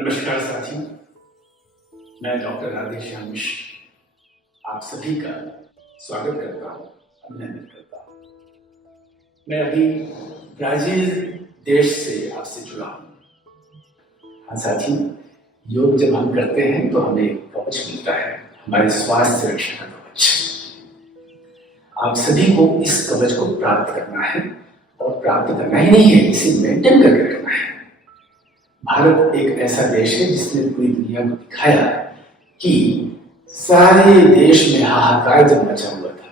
नमस्कार साथियों, मैं डॉक्टर राधेश्याम मिश्र आप सभी का स्वागत करता हूँ, अभिनंदन करता हूँ। मैं अभी ब्राजील देश से आपसे जुड़ा हूँ। हाँ साथियों, योग जब हम करते हैं तो हमें कवच मिलता है, हमारे स्वास्थ्य रक्षा का कवच। आप सभी को इस कवच को प्राप्त करना है और प्राप्त करना ही नहीं है, इसे मेंटेन करके रखना है। भारत एक ऐसा देश है जिसने पूरी दुनिया को दिखाया कि सारे देश में हाहाकार जब मचा हुआ था,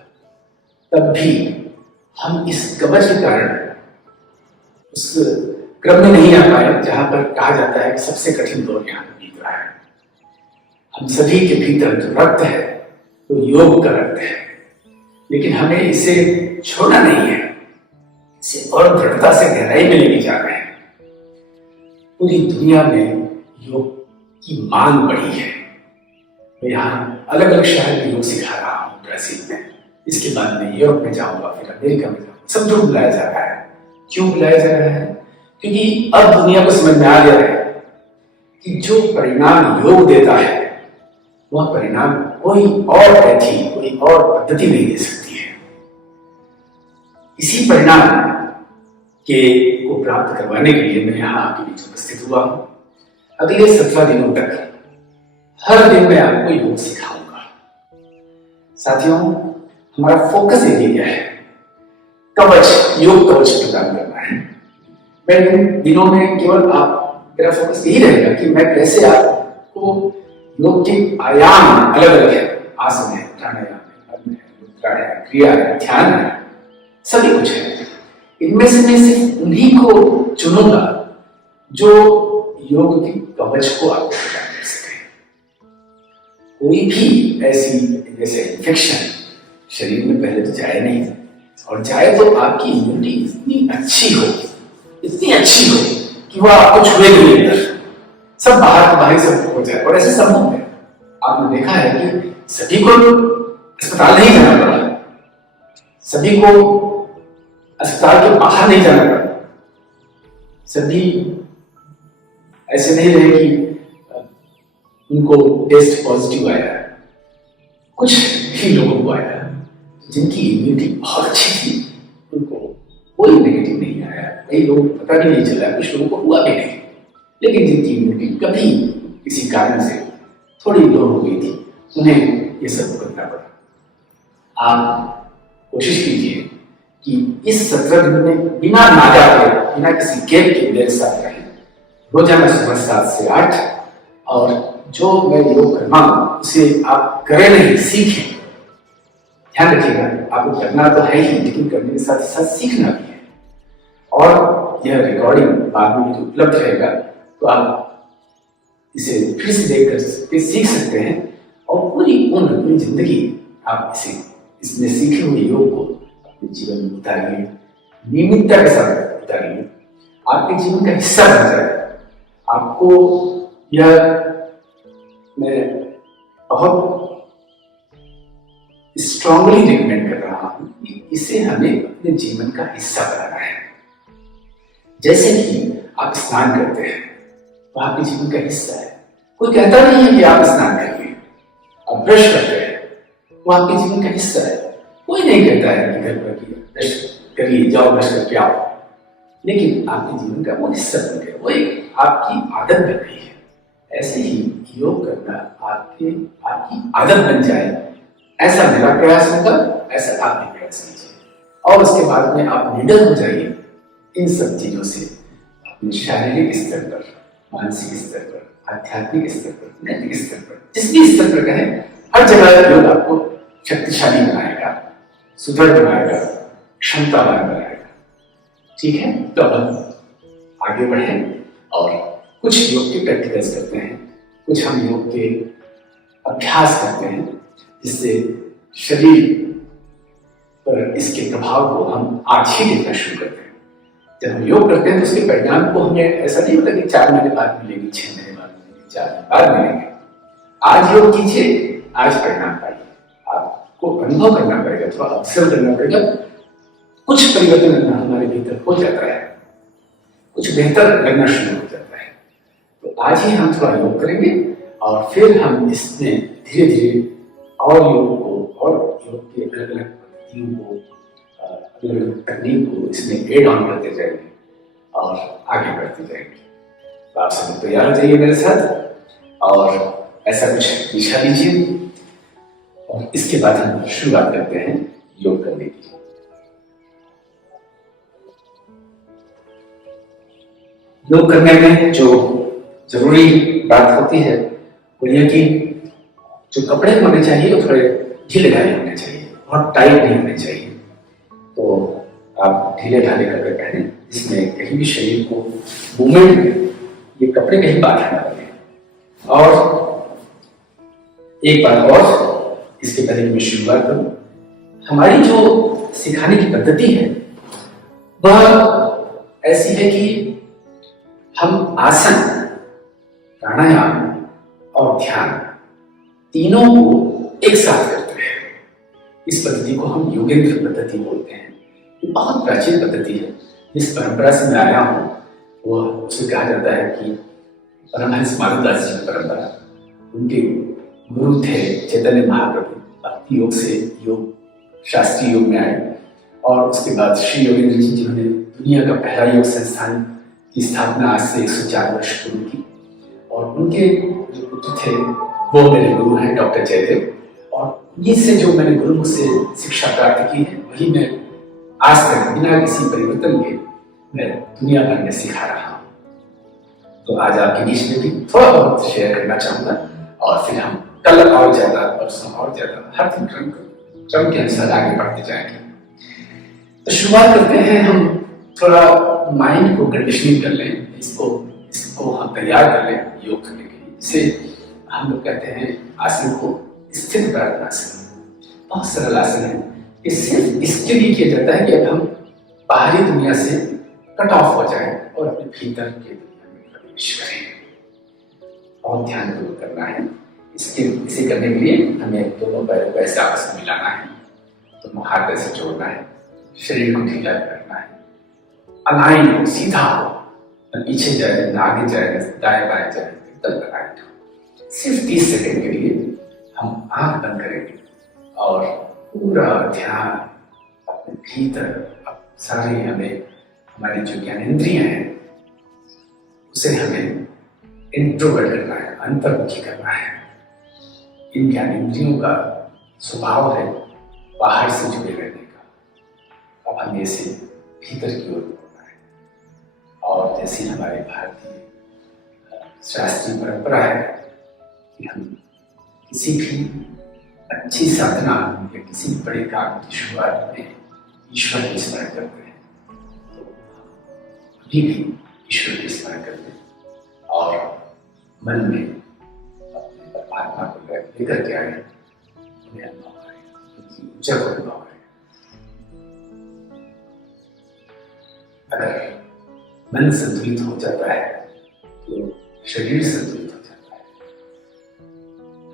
तब भी हम इस कवच के कारण उस क्रम में नहीं आ पाए जहां पर कहा जाता है कि सबसे कठिन दौर यहाँ पर बीत रहा है। हम सभी के भीतर जो रक्त है वो योग का रक्त है, लेकिन हमें इसे छोड़ना नहीं है, इसे और दृढ़ता से गहराई में लेके जा रहे हैं। पूरी दुनिया में योग की मांग बढ़ी है। मैं यहाँ अलग अलग शहर में योग सिखा रहा हूँ, ब्राजील में, इसके बाद मैं यूरोप में जाऊंगा, फिर अमेरिका में जाऊंगा। सब जो बुलाया जा रहा है, क्यों बुलाया जा रहा है? क्योंकि अब दुनिया को समझ में आ गया है कि जो परिणाम योग देता है वह परिणाम कोई और पैथी, कोई और पद्धति नहीं दे सकती है। इसी परिणाम को प्राप्त करवाने के लिए मैं यहाँ आपके बीच उपस्थित हुआ हूँ। अगले 17 दिनों तक हर दिन मैं आपको योग सिखाऊंगा। साथियों, हमारा फोकस एरिया है कवच, योग कवच प्रदान करना है। मैं इन दिनों में केवल मेरा फोकस यही रहेगा कि मैं कैसे आपको योग के आयाम अलग अलग है, आसन है, प्राणायाम है, मुद्रा है, क्रिया है, ध्यान है, सभी कुछ है। इनमें से मैं सिर्फ उन्हीं को चुनूंगा जो योग के कवच को आपको प्रदान कर सके। कोई भी ऐसी जैसे इन्फेक्शन शरीर में पहले तो जाए नहीं, और जाए तो आपकी इम्यूनिटी इतनी अच्छी हो कि वह आपको छुए भी नहीं, सब बाहर सब हो जाए। और ऐसे संभव है, आपने देखा है कि सभी को अस्पताल नहीं जाना पड़ा, सभी को अस्पताल के बाहर नहीं जाना पड़ा, सभी ऐसे नहीं रहे कि उनको टेस्ट पॉजिटिव आया। कुछ ही लोगों को आया जिनकी इम्यूनिटी बहुत अच्छी थी, उनको कोई नेगेटिव नहीं आया। कई लोगों को पता भी नहीं चला, कुछ लोगों को हुआ भी नहीं, लेकिन जिनकी इम्यूनिटी कभी किसी कारण से थोड़ी लो हो गई थी, उन्हें ये सब करना पड़ा। आप कोशिश कीजिए कि इस 17 दिन में बिना नागा के, बिना किसी गैप के मेरे साथ रहें। रोजाना सुबह 7 से 8, और जो मैं योग करवाऊं उसे आप करें नहीं, सीखें। ध्यान रखिएगा, आपको करना तो है ही, लेकिन करने के साथ साथ सीखना भी है। और यह रिकॉर्डिंग बाद में उपलब्ध रहेगा, तो आप इसे फिर से देखकर सीख सकते हैं, और पूरी उम्र, पूरी जिंदगी आप इसमें सीखे हुए योग को जीवन में उतारिए, नियमितता के साथ उतारिए, आपके जीवन का हिस्सा बन जाए। आपको यह मैं बहुत स्ट्रांगली रिकमेंड कर रहा हूं कि इसे हमें अपने जीवन का हिस्सा बनाना है। जैसे कि आप स्नान करते हैं तो आपके जीवन का हिस्सा है। कोई कहता नहीं है कि आप स्नान करिए, आप ब्रश करते हैं वो आपके जीवन का हिस्सा है। कोई नहीं कहता है कि घर पर ब्रश करिए, जाओ ब्रश करके आओ, लेकिन आपके जीवन का वो हिस्सा बन गया, वो एक आपकी आदत बन गई है। ऐसे ही योग करना आपकी आदत बन जाए, ऐसा मेरा प्रयास होगा, ऐसा आप भी प्रयास कीजिए। और उसके बाद में आप निडर हो जाइए इन सब चीजों से, अपने शारीरिक स्तर पर, मानसिक स्तर पर, आध्यात्मिक स्तर पर, नैतिक स्तर पर, जिस भी स्तर पर कहें, हर जगह योग आपको शक्तिशाली बनाएगा, सुदृढ़ बनाएगा, क्षमतावान बनाएगा। ठीक है, तो अब हम आगे बढ़ें और कुछ योग के प्रैक्टिकल्स करते हैं, कुछ हम योग के अभ्यास करते हैं, जिससे शरीर पर इसके प्रभाव को हम आज ही देखना शुरू करते हैं। जब हम योग करते हैं तो उसके परिणाम को हमें ऐसा नहीं होता कि 4 महीने बाद मिलेंगे, 6 महीने बाद मिलेंगे, 4 महीने बाद मिलेंगे। आज योग कीजिए, आज परिणाम पाइए। आपको अनुभव करना पड़ेगा, थोड़ा ऑब्जर्व करना पड़ेगा, कुछ परिवर्तन हमारे भीतर हो जाता है, कुछ बेहतर लगना शुरू हो जाता है। तो आज ही हम थोड़ा योग करेंगे और फिर हम इसमें धीरे धीरे और योग को और योग के अलग अलग पद्धतियों को, अलग अलग तकनीक को इसमें एड ऑन करते जाएंगे और आगे बढ़ते जाएंगे। तो आप सब तैयार हो जाइए मेरे साथ और ऐसा कुछ दिशा लीजिए और इसके बाद हम शुरुआत करते हैं योग करने की। योग करने में जो जरूरी बात होती है वो यह कि जो कपड़े होने चाहिए वो थोड़े ढीले ढाले होने चाहिए, बहुत टाइट नहीं होने चाहिए। तो आप ढीले ढाले कपड़े पहने जिसमें कहीं भी शरीर को मूवमेंट में ये कपड़े कहीं बाहर ना लगे। और एक बात और, इसके पहले मैं शुरुआत करूं, हमारी जो सिखाने की पद्धति है वह ऐसी है कि हम आसन, प्राणायाम और ध्यान तीनों को एक साथ करते हैं। इस पद्धति को हम योगेंद्र पद्धति बोलते हैं। ये बहुत प्राचीन पद्धति है। जिस परंपरा से मैं आया हूँ वह उसे कहा जाता है कि परमहंस माधवदास जी की परंपरा। उनके गुरु थे चैतन्य महाप्रभु। भक्ति योग से योग, शास्त्रीय योग में आए और उसके बाद श्री योगेंद्र जी जिन्होंने दुनिया का पहला योग संस्थान की स्थापना आज से 104 वर्ष पूर्व की। और उनके जो पुत्र थे वो मेरे गुरु हैं डॉक्टर जयदेव। और उन्हीं से जो मैंने गुरु से शिक्षा प्राप्त की है वही मैं आज तक बिना किसी परिवर्तन के मैं दुनिया भर में सिखा रहा हूँ। तो आज आपके बीच में भी थोड़ा बहुत शेयर करना चाहूँगा और फिर हम कल और ज्यादा, परसों और ज्यादा, हर दिन क्रम के अनुसार आगे बढ़ते जाएंगे। तो शुरुआत करते हैं, हम थोड़ा माइंड को कंडीशनिंग कर लें, इसको हम तैयार कर लें योग करने के लिए। इसे हम लोग कहते हैं आसन को स्थिर प्राणायाम। बहुत सरल आसन है। ये सिर्फ इसके लिए किया जाता है कि अब हम बाहरी दुनिया से कट ऑफ हो जाए और अपने भीतर के दुनिया में प्रवेश करें। और ध्यान पूर्वक करना है। इसे करने के लिए हमें दोनों पैरों को ऐसे आपस में मिलाना है, दोनों हाथ ऐसे जोड़ना है, शरीर को ढीला करना है, अलाइन हो, सीधा हो, न पीछे जाए, न आगे जाए, न दाएं बाएं जाए, एकदम अलाइन हो। सिर्फ 30 सेकंड के लिए हम आंख बंद करेंगे और पूरा ध्यान अपने भीतर, अब सारे हमें, हमारी जो ज्ञानेंद्रियां हैं उसे हमें इंट्रोवर्ट करना है, अंतर्मुखी करना है। इन ज्ञानेंद्रियों का स्वभाव है बाहर से जुड़े रहने का। अब हमें इसे भीतर की ओर बढ़ना है। और जैसी हमारे भारतीय शास्त्रीय परंपरा है कि हम किसी भी अच्छी साधना या किसी बड़े काम की शुरुआत में ईश्वर की स्मरण करते हैं, तो अभी भी ईश्वर की स्मरण करते हैं और मन में अपने परमात्मा को लेकर के आए, उन्हें अनुभव करें, उनकी ऊर्जा को अनुभव करें। अगर मन संतुलित हो जाता है तो शरीर संतुलित हो जाता है।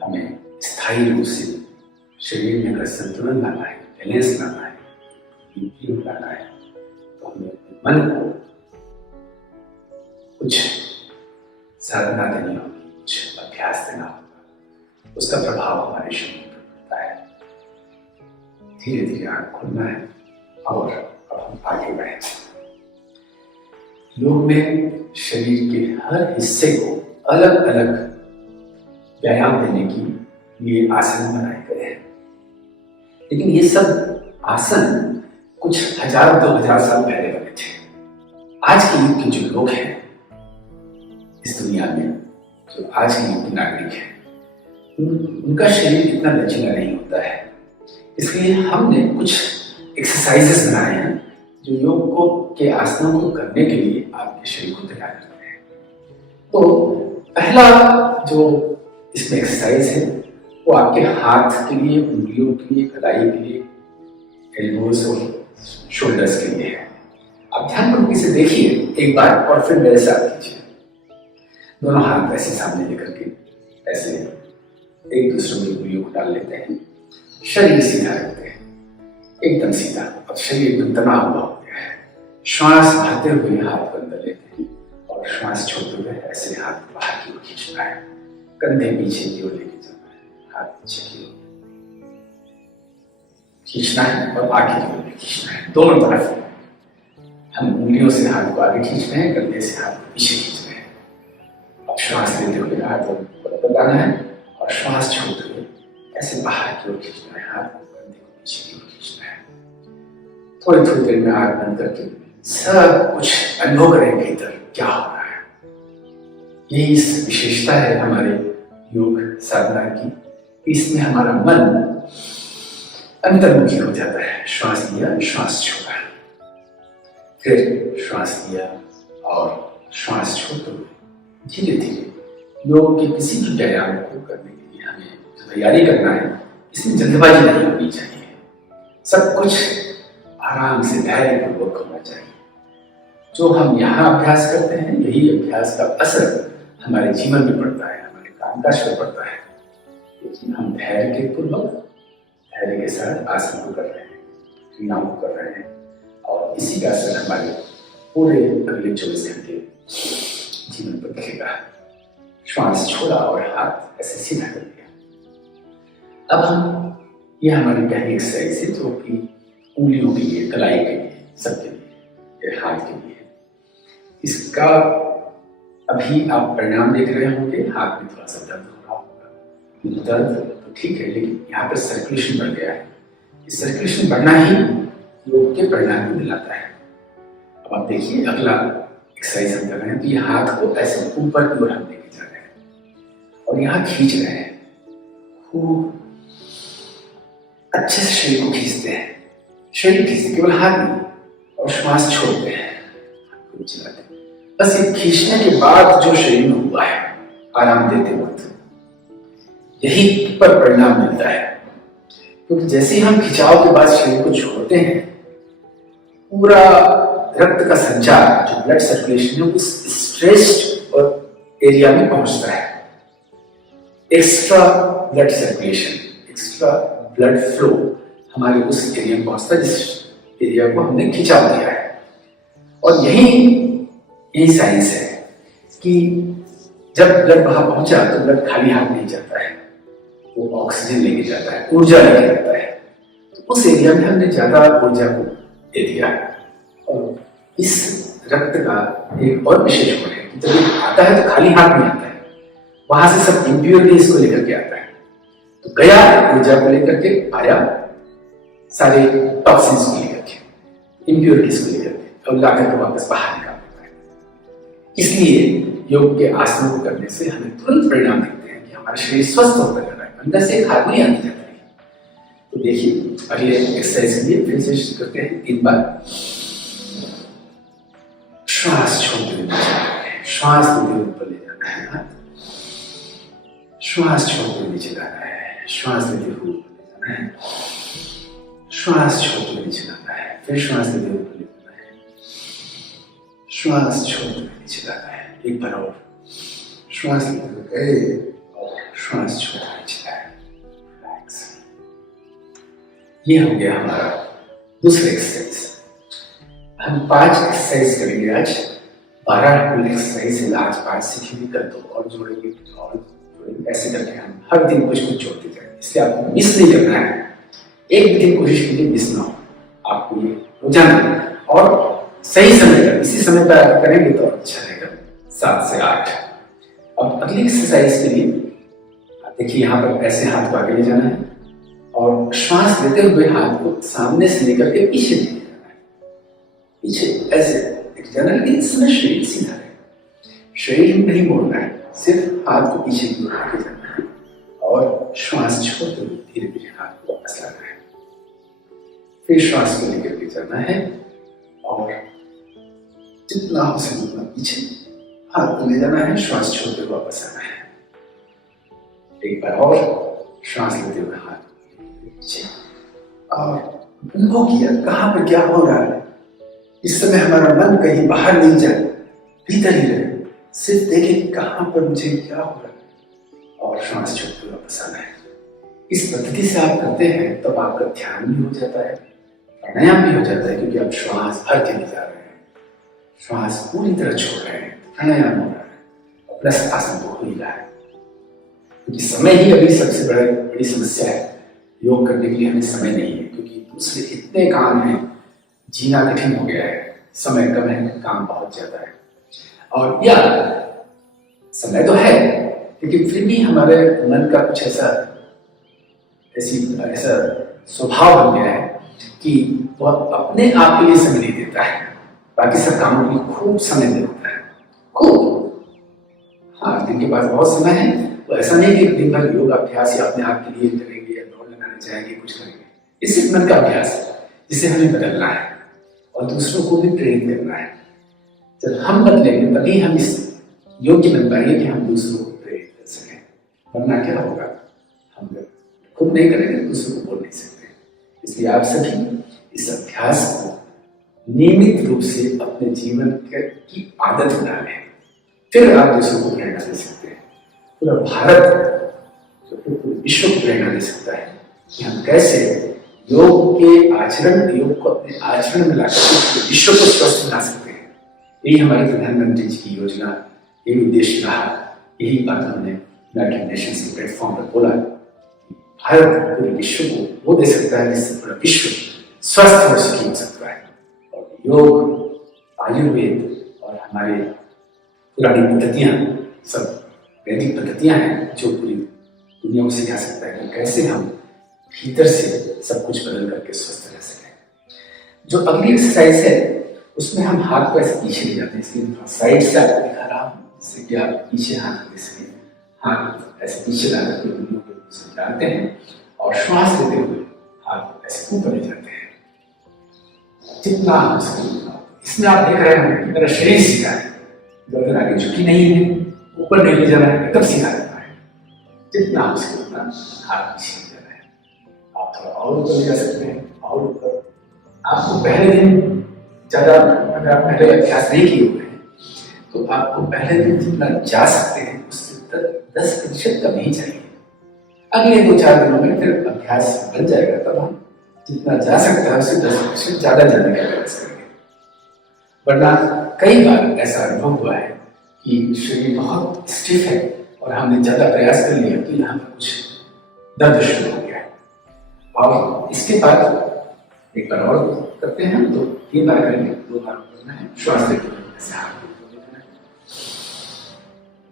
हमें स्थायी रूप से शरीर में अगर संतुलन लाना है, बैलेंस लाना है, यूक्ति लाना है, तो हमें अपने मन को कुछ साधना देनी होगी, कुछ अभ्यास देना होगा। उसका प्रभाव हमारे शरीर पर पड़ता है। धीरे धीरे आंख खोलना है और अब हम आगे बढ़ें। योग में शरीर के हर हिस्से को अलग अलग व्यायाम देने की ये आसन बनाए गए हैं। लेकिन ये सब आसन कुछ 1000-2000 साल पहले बने थे। आज के युग के जो लोग हैं इस दुनिया में, जो आज के युग के नागरिक हैं, उनका शरीर इतना लचीला नहीं होता है। इसलिए हमने कुछ एक्सरसाइजेस बनाए हैं जो योग को के आसनों को करने के लिए आपके शरीर को तैयार करते हैं। तो पहला जो इसमें एक्सरसाइज है वो आपके हाथ के लिए, उंगलियों के लिए, कलाई के लिए, एल्बोज और शोल्डर्स के लिए है। आप ध्यानपूर्वक इसे देखिए एक बार और फिर मेरे साथ कीजिए। दोनों हाथ ऐसे सामने लेकर के ऐसे एक दूसरे की उंगलियों को डाल लेते हैं। शरीर सीधा रखते हैं, एकदम सीधा। अब शरीर एकदम तना हुआ हो गया है। श्वास भरते हुए हाथ को अंदर लेते हैं और श्वास छोड़ते हुए ऐसे हाथ बाहर खींचना है, कंधे पीछे की ओर लेके जाना है, हाथ पीछे की ओर खींचना है और आगे की ओर भी खींचना है, दोनों तरफ। हम उंगलियों से हाथ को आगे खींच रहे हैं, कंधे से हाथ को पीछे खींच रहे हैं। अब श्वास लेते हुए हाथ को लगाना है और श्वास छोड़ते हुए ऐसे बाहर की ओर खींचना है, हाथ को कंधे को पीछे की ओर खींचना है। थोड़ी थोड़ी देर में आंख बंद करके सब कुछ अनुभव करें भीतर क्या हो रहा है। यही विशेषता है हमारे योग साधना की, इसमें हमारा मन अंतर्मुखी हो जाता है। श्वास लिया, श्वास छोड़ा, फिर श्वास लिया और श्वास छोड़ते हुए धीरे धीरे योग के किसी भी व्यायाम को करने के लिए हमें जो तैयारी करना है, इसमें जल्दबाजी नहीं होनी चाहिए। सब कुछ आराम से धैर्यपूर्वक होना चाहिए। जो हम यहाँ अभ्यास करते हैं, यही अभ्यास का असर हमारे जीवन में पड़ता है, हमारे कामकाज पर पड़ता है। लेकिन हम धैर्य के पूर्वक, धैर्य के साथ आसन को कर रहे हैं, क्रियाओं को कर रहे हैं, और इसी का असर हमारे पूरे अगले 24 घंटे जीवन पर दिखेगा। श्वास छोड़ा और हाथ ऐसे सीधा कर दिया। अब हम, ये हमारी पहली एक्सरसाइज है जो कि उंगलियों के लिए, कलाई के लिए, सबके लिए, हाथ के लिए। इसका अभी आप परिणाम देख रहे होंगे, हाथ में थोड़ा सा दर्द हो रहा होगा। दर्द तो ठीक है, लेकिन यहाँ पर सर्कुलेशन बढ़ गया है। इस सर्कुलेशन बढ़ना ही योग के परिणाम को दिलाता है। अब आप देखिए, अगला एक्सरसाइज हम कर रहे हैं तो ये हाथ को ऐसे ऊपर की ओर हम लेके जा रहे हैं और यहाँ खींच रहे हैं, खूब अच्छे से शरीर को खींचते हैं। शरीर खींचते, केवल हाथ नहीं, और श्वास छोड़ते हैं, हाथ को चलाते हैं। बस ये खींचने के बाद जो शरीर में हुआ है आराम देते वक्त, यही पर परिणाम मिलता है। क्योंकि जैसे ही हम खिंचाव के बाद शरीर को छोड़ते हैं, पूरा रक्त का संचार, जो ब्लड सर्कुलेशन है, उस स्ट्रेस्ड और एरिया में पहुंचता है। Extra blood circulation, extra blood flow हमारे उस एरिया में पहुंचता है जिस एरिया को हमने खिंचाव दिया है। और यही साइंस है कि जब ब्लड वहां पहुंचा तो ब्लड खाली हाथ नहीं जाता है, वो ऑक्सीजन लेके जाता है, ऊर्जा लेके जाता है। तो उस एरिया में हमने ज्यादा ऊर्जा को दे दिया। और इस रक्त का एक और विशेष गुण है कि जब ये आता है तो खाली हाथ नहीं आता है, वहां से सब इम्प्योरिटीज को लेकर के आता है। तो गया ऊर्जा को लेकर के, आया सारे टॉक्सिन्स को लेकर के, इम्प्योरिटीज को लेकर के, और लाकर के वापस बाहर निकाल देता है। इसलिए योग के आसनों को करने से हमें तुरंत परिणाम दिखते हैं कि हमारा शरीर स्वस्थ होता जा रहा है, अंदर से हार्मोनी आती जाती है। तो देखिए, अगले एक्सरसाइज के लिए फिर से करते हैं 3 बार। श्वास छोड़ते हुए श्वास को ऊपर ले जाना है, हाथ श्वास छोड़ते हुए नीचे लाना है, श्वास लेते हुए ऊपर ले जाना है, श्वास छोड़ते हुए नीचे लाना है, फिर श्वास लेते हुए ऊपर ले जाना है, श्वास छोड़ते हुए नीचे लाना है। एक बार और श्वास लेते हुए गए और श्वास छोड़ते हुए नीचे लाए। ये हो गया हमारा दूसरा एक्सरसाइज। हम 5 एक्सरसाइज करेंगे आज। 12 कुल एक्सरसाइज है, आज 5 सीखेंगे, कल 2 और जोड़ेंगे, और ऐसे करके हम हर दिन कुछ कुछ जोड़ते जाएंगे। इसलिए आपको मिस नहीं करना है, एक भी दिन कोशिश कीजिए मिस ना हो। आपको ये रोजाना और सही समय पर, इसी समय पर आप करेंगे तो अच्छा रहेगा, 7 से 8। अब अगली एक्सरसाइज के लिए देखिए, यहाँ पर ऐसे हाथ को आगे ले जाना है और श्वास लेते हुए हाथ को सामने से लेकर के पीछे लेके जाना है। पीछे ऐसे लेके जाना है, लेकिन इस समय शरीर सीधा है, शरीर नहीं मोड़ना है, सिर्फ हाथ को पीछे की ओर लेके जाना है और श्वास छोड़ते हुए धीरे धीरे हाथ को वापस लाना है। फिर श्वास को लेकर के जाना है और जितना हो सके उतना पीछे हाथ को ले जाना है, श्वास छोड़ते हुए वापस आना है। एक बार और श्वास लेते हुए हाथ पीछे, और अनुभव किया कहां पर क्या हो रहा है। इस समय हमारा मन कहीं बाहर नहीं जाए, भीतर ही रहे, सिर्फ देखे कि कहां पर मुझे क्या हो रहा है, और श्वास छोड़ते हुए वापस आना है। इस पद्धति से आप करते हैं तब आपका ध्यान भी हो जाता है, प्राणायाम भी हो जाता है, क्योंकि आप श्वास भर के ले जा रहे हैं, श्वास पूरी तरह छोड़ रहे हैं, प्राणायाम हो रहा है। प्लस आसन तो हो ही रहा है, क्योंकि समय ही अभी सबसे बड़ी समस्या है। योग करने के लिए हमें समय नहीं है, क्योंकि दूसरे इतने काम हैं, जीना कठिन हो गया है, समय कम है, काम बहुत ज्यादा है। और या समय तो है, लेकिन फिर भी हमारे मन का कुछ ऐसा स्वभाव बन गया है कि वह अपने आप के लिए समय नहीं देता है, बाकी सब कामों के लिए खूब समय देता है, खूब। हाँ, जिनके पास बहुत समय है वो ऐसा नहीं कि दिन भर योग अभ्यास या अपने आप के लिए करेंगे या दौड़ लगाने जाएंगे, कुछ करेंगे। ये सिर्फ मन का अभ्यास है जिसे हमें बदलना है और दूसरों को भी प्रेरित करना है। जब हम बदलेंगे तभी हम इस योग्य बन पाएंगे कि हम दूसरों को प्रेरित कर सकें, वरना क्या होगा, हम खुद नहीं करेंगे, दूसरों को बोल नहीं सकते। इसलिए आप सभी इस अभ्यास को नियमित रूप से अपने जीवन की आदत बना लें, फिर आप दूसरों को प्रेरणा दे सकते हैं। पूरा भारत जो पूरे विश्व को प्रेरणा दे सकता है कि हम कैसे योग को अपने आचरण में लाकर विश्व को स्वस्थ बना सकते हैं। यही हमारे प्रधानमंत्री जी की योजना, यही उद्देश्य रहा, यही बात हमने यूनाइटेड नेशंस के प्लेटफॉर्म पर बोला। भारत पूरे विश्व को वो दे सकता है जिससे पूरा विश्व स्वस्थ और सुखी हो सकता है। और योग, आयुर्वेद और हमारे पुरानी पद्धतियां, सब वैदिक पद्धतियां हैं जो पूरी दुनिया को सिखा सकता है कि कैसे हम भीतर से सब कुछ बदल करके स्वस्थ रह सकें। जो अगली एक्सरसाइज है उसमें हम हाथ को ऐसे पीछे ले जाते हैं, इसलिए साइड से आपको दिखा रहा हूँ, जिससे कि आप पीछे हाथ दे सकें। हाथ ऐसे पीछे ला करके उंगलियों को डालते हैं और श्वास लेते हुए हाथ ऐसे ऊपर ले जाते हैं, जितना हो सके। इसमें आप देख रहे हैं कि मेरा शरीर सीधा है, गर्दन आगे झुकी नहीं है, ऊपर नहीं ले जाना है, तब सीधा रहता है। जितना हो सके उतना हाथ पीछे ले जाना है। आप थोड़ा और ऊपर ले जा सकते हैं, और ऊपर। आपको पहले दिन ज्यादा, अगर आप पहले अभ्यास नहीं किए हुए हैं तो आपको पहले दिन जितना जा सकते हैं उससे 10% कम ही चाहिए। अगले 2-4 दिनों में फिर अभ्यास बन जाएगा, तब हम जितना जा सकता है उससे 10% ज्यादा जाने का प्रयास करेंगे। वरना कई बार ऐसा अनुभव हुआ है कि शरीर बहुत स्टिफ है और हमने ज्यादा प्रयास कर लिया तो यहाँ पर कुछ दर्द शुरू हो गया है। और इसके बाद एक बार और करते हैं, तो 3 बार करेंगे, 2 बार करना है। श्वास लेते हुए ऐसे हाथ को लेना है,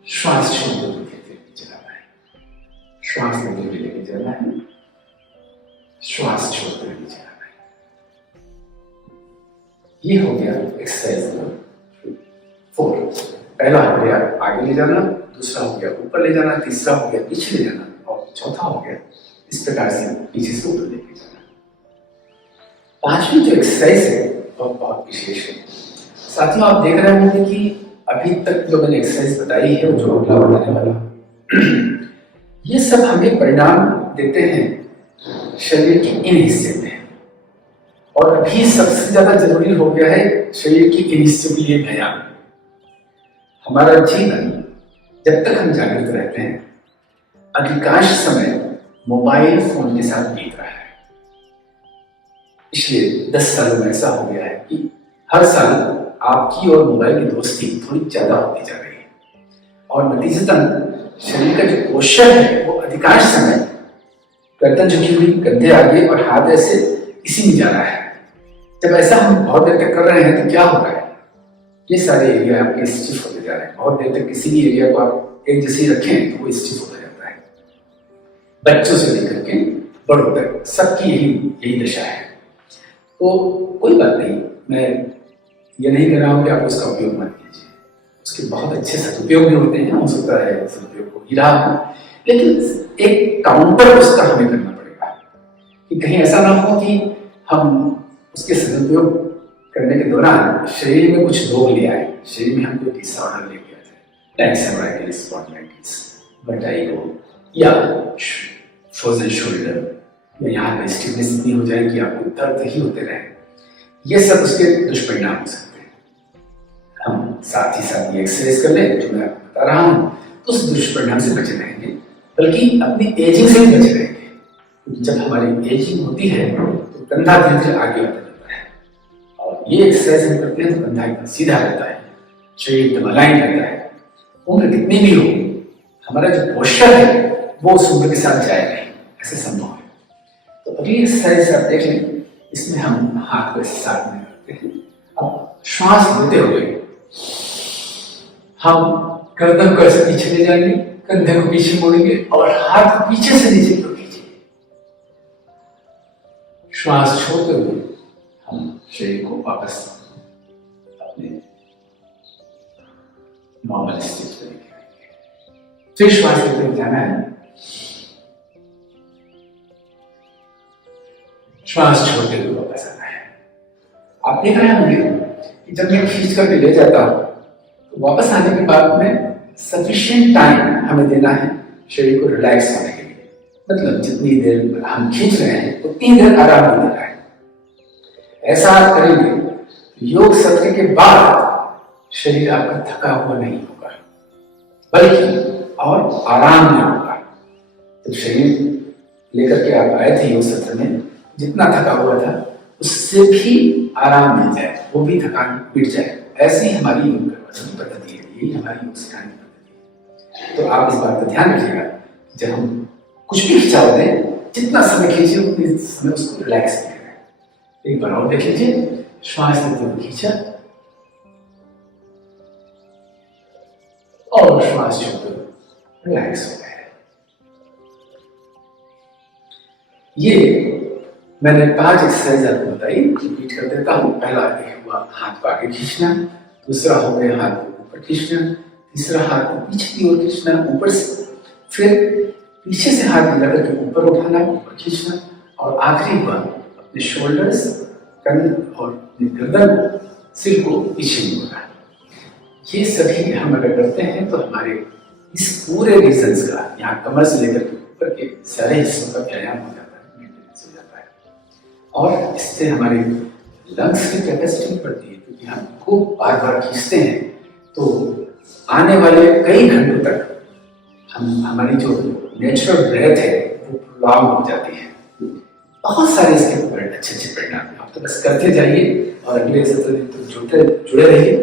श्वास छोड़ते हुए चलाना है, श्वास लेते हुए लेके जाना है, श्वास छोड़ते हुए चलाना है। ये हो गया एक्सरसाइज नंबर 4। पहला हो गया आगे ले जाना, दूसरा हो गया ऊपर ले जाना, तीसरा हो गया पीछे ले जाना, और चौथा हो गया इस प्रकार से पीछे से ऊपर लेके जाना। 5वीं जो एक्सरसाइज है वो बहुत विशेष है। साथियों, आप देख रहे होंगे कि अभी तक जो मैंने एक्सरसाइज बताई है, जो अगला बताने वाला, ये सब हमें परिणाम देते हैं शरीर के इन हिस्से में। और अभी सबसे ज्यादा जरूरी हो गया है शरीर की इन हिस्सों के लिए व्यायाम। हमारा जीवन जब तक हम जागृत रहते हैं अधिकांश समय मोबाइल फोन के साथ बीत रहा है। पिछले 10 सालों में ऐसा हो गया है कि हर साल आपकी और मोबाइल की दोस्ती थोड़ी ज्यादा होती जा रही है, और नतीजतन शरीर का जो पोस्चर है वो अधिकांश समय गर्दन झुकी हुई, कंधे आगे और हाथ ऐसे इसी में जा रहा है। जब ऐसा हम बहुत देर तक कर रहे हैं तो क्या हो रहा है, ये सारे एरिया आपके स्टिफ होते जा रहे हैं। बहुत देर तक किसी भी एरिया को आप एक जैसे रखें तो वो स्टिफ होता जाता है। बच्चों से लेकर के बड़ों तक सबकी यही दशा है। तो कोई बात नहीं, मैं ये नहीं कह रहा हूँ कि आप उसका उपयोग मत कीजिए, उसके बहुत अच्छे सदुपयोग भी होते हैं, हो सकता है सदुपयोग हो ही रहा हो, लेकिन एक काउंटर उसका हमें करना पड़ेगा कि कहीं ऐसा ना हो कि हम उसके सदुपयोग करने के दौरान शरीर में कुछ रोग ले आए, शरीर में हम कोई डिसऑर्डर लेके आ जाए, एक्सेमाइटिस, स्पॉन्डिलाइटिस, वर्टिगो या फ्रोजन शोल्डर, या यहाँ पर स्टिफनेस इतनी हो जाए कि आपको दर्द ही होते रहे। ये सब उसके दुष्परिणाम हो सकते हैं। हम साथ ही साथ ये एक्सरसाइज कर लें जो मैं आपको बता रहा हूँ, तो उस दुष्परिणाम से बचे रहेंगे, बल्कि अपनी एजिंग से भी बचे रहेंगे। क्योंकि जब हमारी एजिंग होती है तो कंधा धीरे धीरे आगे बढ़ता जाता है, और ये एक्सरसाइज हम करते हैं तो कंधा एकदम सीधा रहता है, शरीर एकदम अलाइन रहता है, उम्र कितनी भी हो, हमारा जो पोस्चर है वो उस उम्र के साथ जाएगा नहीं, ऐसे संभव है। तो अगली एक्सरसाइज आप देख लें, इसमें हम हाथ को ऐसे साथ में रखते हैं। अब श्वास लेते हुए हम गर्दन को ऐसे पीछे ले जाएंगे, कंधे को पीछे मोड़ेंगे और हाथ पीछे से नीचे की ओर खींचेंगे। श्वास छोड़ते हुए हम शरीर को वापस अपने नॉर्मल स्टेज पर लेके आएंगे। फिर श्वास लेते हुए जाना है, श्वास छोड़ते हुए वापस आना है। आप देख रहे होंगे कि जब मैं खींच करके ले जाता हूं तो वापस आने के बाद में सफिशिएंट टाइम हमें देना है शरीर को रिलैक्स होने के लिए। मतलब जितनी देर हम खींच रहे हैं उतनी देर आराम देना है। ऐसा आप करेंगे तो योग सत्र के बाद शरीर आपका थका हुआ नहीं होगा, बल्कि और आराम में होगा। तो शरीर लेकर के आप आए थे योग सत्र में, जितना थका हुआ था उससे भी आराम मिल जाए, वो भी थकान मिट जाए। ऐसी हमारी योग पद्धति है, यही हमारी योग सिखाने की पद्धति है। तो आप इस बात का ध्यान रखिएगा, जब हम कुछ भी खिंचाव दें, जितना समय खींचे उतने समय उसको रिलैक्स किया। एक बार और देख लीजिए, श्वास लेते हुए खींचा और श्वास छोड़ते हुए रिलैक्स हो गए। ये मैंने 5 एक्सरसाइज आपको बताई, रिपीट कर देता हूँ। पहला एक हुआ हाथ को आगे खींचना, दूसरा हो गया हाथ को ऊपर खींचना, तीसरा हाथ को पीछे की ओर खींचना ऊपर से, फिर पीछे से हाथ मिला करके ऊपर उठाना, ऊपर खींचना, और आखिरी हुआ अपने शोल्डर्स, कंध और गर्दन को, सिर को पीछे मोड़ना। ये सभी हम अगर करते हैं तो हमारे इस पूरे रीजन्स का, यहाँ कमर से लेकर के ऊपर के सारे हिस्सों का व्यायाम हो जाता है, मेंटेनेंस हो जाता है। और इससे हमारी लंग्स की कैपेसिटी बढ़ती है, क्योंकि हम खूब बार बार खींचते हैं तो आने वाले कई घंटों तक हमारी जो नेचुरल ब्रेथ है वो प्रोलॉन्ग हो जाती है। बहुत सारे इसके अच्छे अच्छे परिणाम हैं। आप तो बस करते जाइए और अगले सत्र दिन तो जुड़े रहिए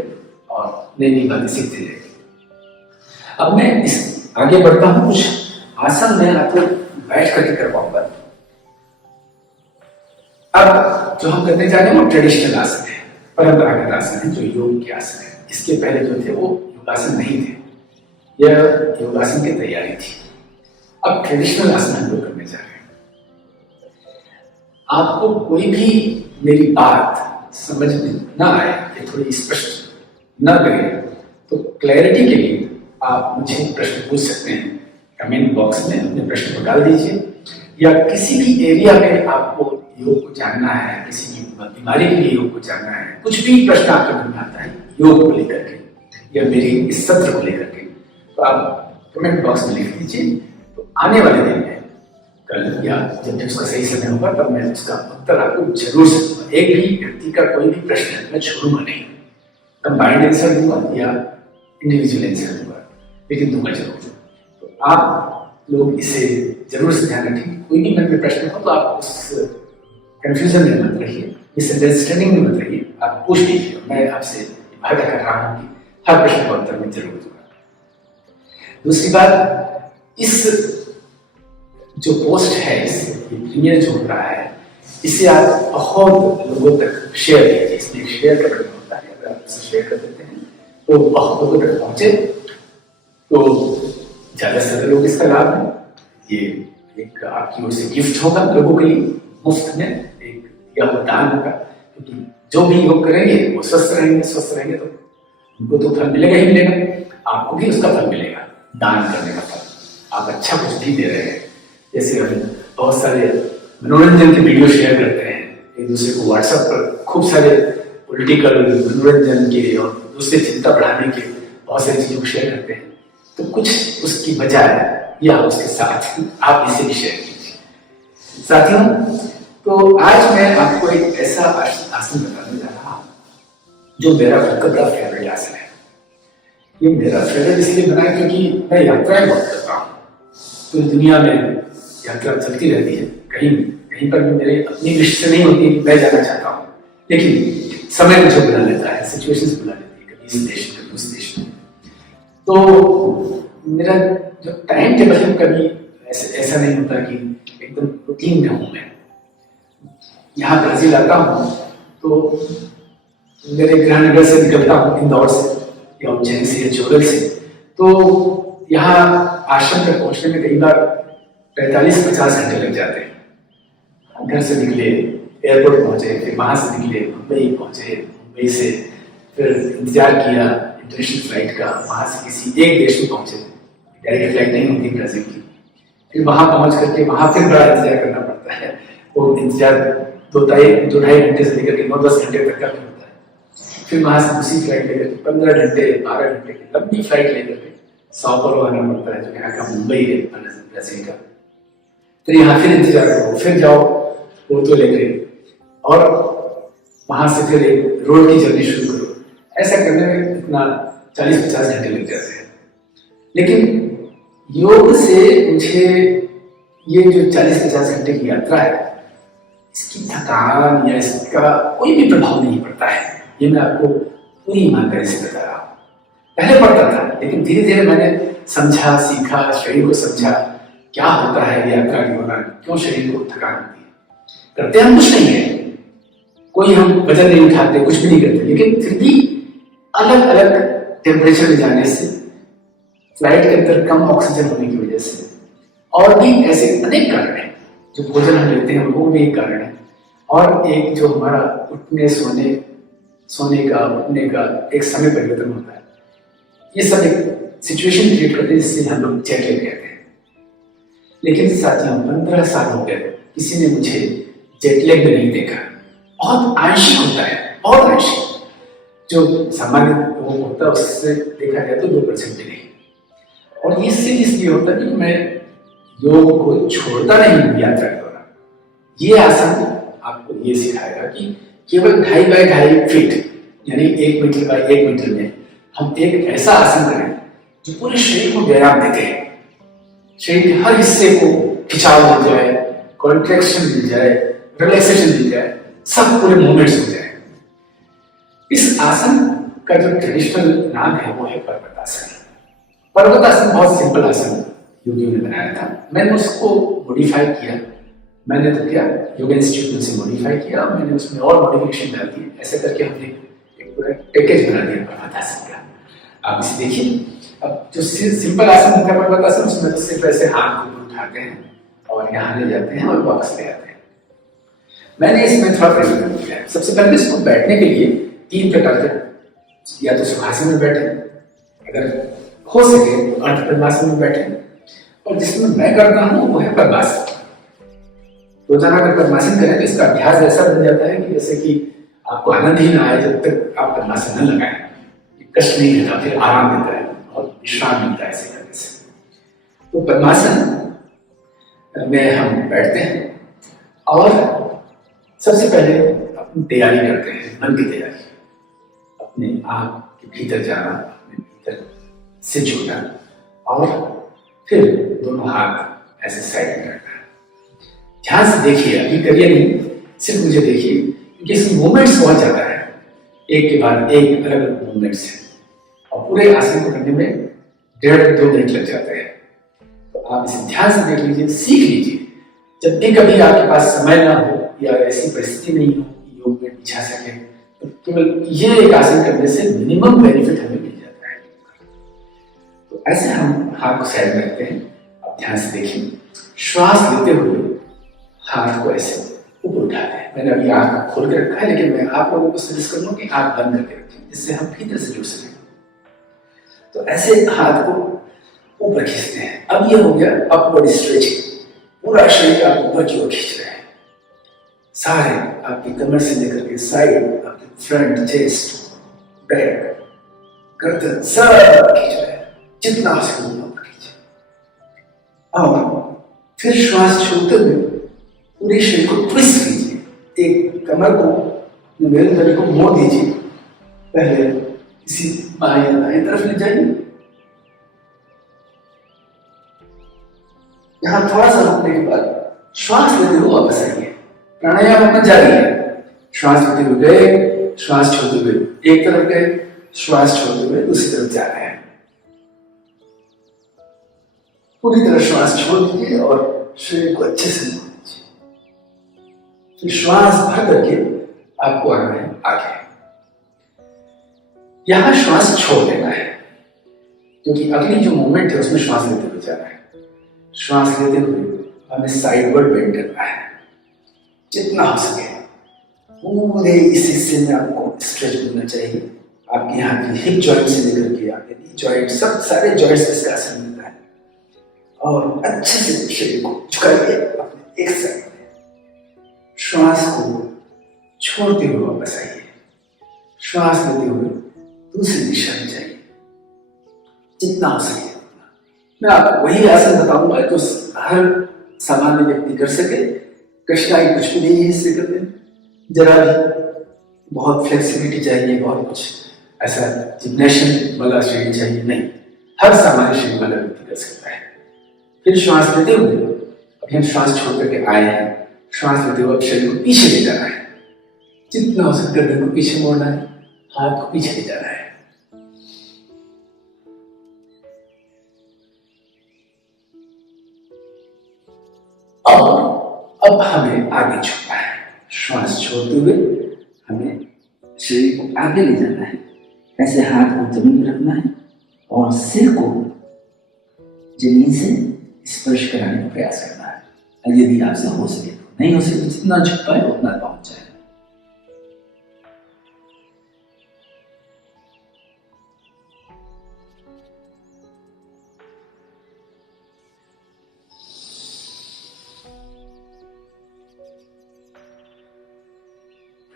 और नई नई बातें सीखते जाइए। अब मैं इस आगे बढ़ता हूँ, कुछ आसन मैं आपको बैठ करके करवाऊंगा। अब जो हम करने जा रहे हैं वो ट्रेडिशनल आसन है, परंपरागत आसन है, जो योग के आसन है। इसके पहले जो थे वो योगासन नहीं थे, यह योगासन की तैयारी थी। अब ट्रेडिशनल आसन हम लोग करने जा रहे हैं। आपको कोई भी मेरी बात समझ में ना आए या थोड़ी स्पष्ट न करे तो क्लैरिटी के लिए आप मुझे प्रश्न पूछ सकते हैं। कमेंट बॉक्स में अपने प्रश्न को डाल दीजिए, या किसी भी एरिया में आपको योग को जानना है, किसी भी बीमारी के लिए योग को जानना है, कुछ भी प्रश्न आपके मन में आता है योग को लेकर के या मेरे इस सत्र को लेकर के, तो आप कमेंट बॉक्स में लिख दीजिए। तो आने वाले दिन में कल या जब भी उसका सही समय होगा तब मैं उसका उत्तर आपको जरूर से दूंगा। एक भी व्यक्ति का कोई भी प्रश्न मैं छोड़ूंगा नहीं, कंबाइंड आंसर दूंगा या इंडिविजुअल आंसर दूंगा, लेकिन दूंगा जरूर। तो आप लोग इसे जरूर से ध्यान रखें। कोई भी मन में प्रश्न हो तो आप उस कंफ्यूजन में मत रहिए, इस अंडरस्टैंडिंग में मत रहिए, आप पूछ लीजिए। मैं आपसे वादा कर रहा हूँ कि हर प्रश्न का उत्तर मैं जरूर दूंगा। दूसरी बात, इस जो पोस्ट है, इस प्रीमियर जो हो रहा है, इसे आप बहुत लोगों तक शेयर कीजिए। इसमें शेयर करना होता है, अगर आप इसे शेयर कर देते हैं तो बहुत लोगों तक पहुंचे तो ज्यादा से ज्यादा लोग इसका लाभ है। ये एक आपकी ओर से गिफ्ट होगा लोगों के लिए, मुफ्त में एक दिया हुआ दान होगा। क्योंकि जो भी योग करेंगे वो स्वस्थ रहेंगे तो उनको तो फल मिलेगा ही मिलेगा, आपको भी उसका फल मिलेगा, दान करने का फल। आप अच्छा कुछ भी दे रहे हैं। जैसे हम बहुत सारे मनोरंजन के वीडियो शेयर करते हैं एक दूसरे को व्हाट्सएप पर, खूब सारे पॉलिटिकल, मनोरंजन के और दूसरी चिंता बढ़ाने के बहुत सारी चीजों को शेयर करते हैं, तो कुछ उसकी बजाय या उसके साथ आप इसे भी शेयर कीजिए। साथियों, तो आज मैं आपको एक ऐसा आसन बताने जा रहा हूँ जो मेरा खुद का बड़ा फेवरेट आसन है। ये मेरा फेवरेट इसलिए बना है क्योंकि मैं यात्राएं बहुत करता हूँ, पूरी दुनिया में यात्रा चलती रहती है। कहीं पर भी मेरे अपनी विश से नहीं होती कि मैं जाना चाहता हूँ, लेकिन समय मुझे बुला लेता है, सिचुएशंस बुला लेती है, कभी इस देश में कभी उस देश में। तो मेरा जो टाइम टेबल है कभी ऐसा नहीं होता कि एकदम रूटीन में हूँ मैं। यहाँ ब्राजील आता हूँ तो मेरे गृहनगर से निकलता हूँ, इंदौर से या उज्जैन से या चोरल से, तो यहाँ आश्रम तक पहुँचने में कई बार 45-50 घंटे लग जाते हैं। घर से निकले, एयरपोर्ट पहुँचे, फिर वहाँ से निकले, मुंबई पहुँचे, मुंबई से फिर इंतजार किया इंटरनेशनल फ्लाइट का, वहाँ से किसी एक देश में पहुँचे, डायरेक्ट फ्लाइट नहीं होती ब्राजील की, फिर वहाँ पहुँच करके वहाँ फिर बड़ा इंतजार करना पड़ता है। वो इंतजार 2-2.5 घंटे से लेकर के 9-10 घंटे तक का भी होता है। फिर वहाँ से दूसरी फ्लाइट लेकर 15 घंटे 12 घंटे की लंबी फ्लाइट लेकर के साओ पाउलो आना पड़ता है, जो यहाँ का मुंबई है ब्राजील का। फिर यहाँ फिर इंतजार करो, फिर जाओ पोर्तो लेके, और वहाँ से फिर एक रोड की जर्नी शुरू करो। ऐसा करने में इतना 40-50 घंटे लग जाते हैं। लेकिन योग से मुझे ये जो 40-50 घंटे की यात्रा है, इसकी थकान या इसका कोई भी प्रभाव नहीं पड़ता है। ये मैं आपको पूरी ईमानदारी से बता रहा हूँ। पहले पड़ता था, लेकिन धीरे धीरे मैंने समझा, सीखा, शरीर को समझा क्या होता है यात्रा के दौरान, क्यों शरीर को थकान होती है। करते हम कुछ नहीं है, कोई हम वजन नहीं उठाते, कुछ भी नहीं करते, लेकिन फिर भी अलग अलग टेम्परेचर में जाने से, फ्लाइट के अंदर कम ऑक्सीजन होने की वजह से, और भी ऐसे अनेक कारण हैं। जो भोजन हम लेते हैं वो भी एक कारण है, और एक जो हमारा उठने सोने का उठने का एक समय परिवर्तन होता है। ये सब एक सिचुएशन क्रिएट करते हैं जिससे हम लोग जेट लैग कहते हैं। लेकिन साथियों 15 साल हो गए, किसी ने मुझे जेट लैग में नहीं देखा। बहुत आंशिक होता है, बहुत आंशिक, जो सामान्य लोगों होता है उससे देखा जाए तो 2% भी नहीं। और ये सिर्फ इसलिए होता है कि मैं योग को छोड़ता नहीं हूँ यात्रा के दौरान। ये आसन आपको ये सिखाएगा कि केवल 2.5 बाय 2.5 फीट यानी 1 मीटर बाय 1 मीटर में हम एक ऐसा आसन करें जो पूरे शरीर को व्यायाम देते हैं, शरीर के हर हिस्से को खिंचाव मिल जाए, कॉन्ट्रैक्शन मिल जाए, रिलैक्सेशन मिल जाए, सब पूरे मूवमेंट्स हो जाए। इस आसन का जो ट्रेडिशनल नाम है वो है पर्वतासन। पर्वतासन बहुत सिंपल आसन योगियों ने बनाया था, मैंने उसको मॉडिफाई किया। मैंने तो क्या योगा इंस्टीट्यूट में से मॉडिफाई किया, मैंने उसमें और मॉडिफिकेशन डाल दी। ऐसे करके हमने एक पूरा पैकेज बना दिया पर्वतासन का। आप इसे देखिए। अब जो सिंपल आसन होता है पर्वतासन, उसमें तो सिर्फ ऐसे हाथ को उठाते हैं और यहाँ ले जाते हैं और वापस ले आते हैं। मैंने इसमें थोड़ा परिवर्तन किया है। सबसे पहले इसको बैठने के लिए 3 प्रकार के, या तो सुखासन में बैठे, अगर हो सके तो अर्ध पद्मासन में बैठे, और जिसमें मैं करता हूँ वो है पद्मासन। रोजाना अगर पद्मासन करें तो इसका अभ्यास ऐसा बन जाता है कि जैसे कि आपको आनंद ही ना आए जब तक आप पद्मासन न लगाएं। कष्ट नहीं देता, फिर आराम देता है और विश्राम मिलता है ऐसे करने से। तो पद्मासन में हम बैठते हैं और सबसे पहले अपनी तैयारी करते हैं, मन की तैयारी, अपने आप के भीतर जाना, अपने भीतर से जुड़ना, और फिर दोनों हाथ ऐसे साइड में रखना। ध्यान से देखिए, अभी करिए नहीं, सिर्फ मुझे देखिए, क्योंकि इसमें मूवमेंट्स बहुत ज्यादा है, एक के बाद एक अलग अलग मूवमेंट्स है, और पूरे आसन को करने में 1.5-2 मिनट लग जाते हैं। तो आप इसे ध्यान से देख लीजिए, सीख लीजिए। जब भी कभी आपके पास समय ना हो या ऐसी परिस्थिति नहीं हो कि योग में बिछा सके, तो केवल ये एक आसन करने से मिनिमम बेनिफिट हमें मिल जाता है। तो ऐसे हम हाथ को साइड में रखते हैं। अब ध्यान से देखिए, श्वास लेते हुए हाथ को ऐसे ऊपर उठाते हैं। मैंने अभी आंख खोल के रखा है, लेकिन मैं आप लोगों को सजेस्ट कर दूं कि आंख बंद करके रखें, जिससे हम भीतर से जुड़ सकें। तो ऐसे हाथ को ऊपर खींचते हैं। अब ये हो गया अपवर्ड स्ट्रेचिंग, पूरा शरीर आप ऊपर की ओर खींच रहे हैं। सारे आपकी कमर से लेकर के साइड, आपके फ्रंट, चेस्ट, बैक, गर्दन सब खींच रहे हैं, जितना हो सके ऊपर खींचे। और फिर श्वास छोड़ते हुए पूरे शरीर को ट्विस्ट कीजिए। एक कमर को मेरे तरीके को मोड़ दीजिए, पहले इसी बाएं तरफ ले जाइए, यहां थोड़ा सा रुकने के बाद श्वास लेते हुए वापस आइए। प्राणायाम अपना जारी है। श्वास लेते हुए गए, श्वास छोड़ते हुए एक तरफ गए, श्वास छोड़ते हुए दूसरी तरफ जा रहे हैं। पूरी तरह श्वास छोड़ दीजिए और शरीर को अच्छे से मोड़ दीजिए। फिर श्वास भर करके आपको आना है आगे। यहां श्वास छोड़ देना है, क्योंकि अगली जो मूवमेंट है उसमें श्वास लेते हुए जाना है। श्वास लेते हुए हमें साइडवर्ड बेंड करना है जितना हो सके। पूरे इस हिस्से में आपको स्ट्रेच मिलना चाहिए। आपके यहाँ की हिप जॉइंट से लेकर के आपके नी जॉइंट, सब सारे जॉइंट्स इसका असर मिलता है। और अच्छे से शरीर को झुकाइए अपने एक साइड में। श्वास को छोड़ते हुए वापस आइए। श्वास लेते हुए दूसरी दिशा में जाइए जितना हो सके। मैं आपको वही आसन बताऊंगा जो हर सामान्य व्यक्ति कर सके। कठिनाई कुछ भी नहीं है इससे करने में, जरा भी बहुत फ्लेक्सिबिलिटी चाहिए, बहुत कुछ ऐसा जिम्नेशियम वाला शरीर चाहिए नहीं, हर सामान्य शरीर वाला व्यक्ति कर सकता है। फिर श्वास लेते हुए अभी हम श्वास छोड़ करके आए हैं। श्वास लेते हुए शरीर को पीछे ले जाना है, जितना हो सकता है गर्दन को पीछे मोड़ना है, हाथ को पीछे ले जाना है। अब हमें आगे झुकना है। श्वास छोड़ते हुए हमें शरीर को आगे ले जाना है। ऐसे हाथ को जमीन में रखना है और सिर को जमीन से स्पर्श कराने का प्रयास करना है। और यदि आपसे हो सके तो, नहीं हो सके जितना झुक पाए उतना पहुंच जाए।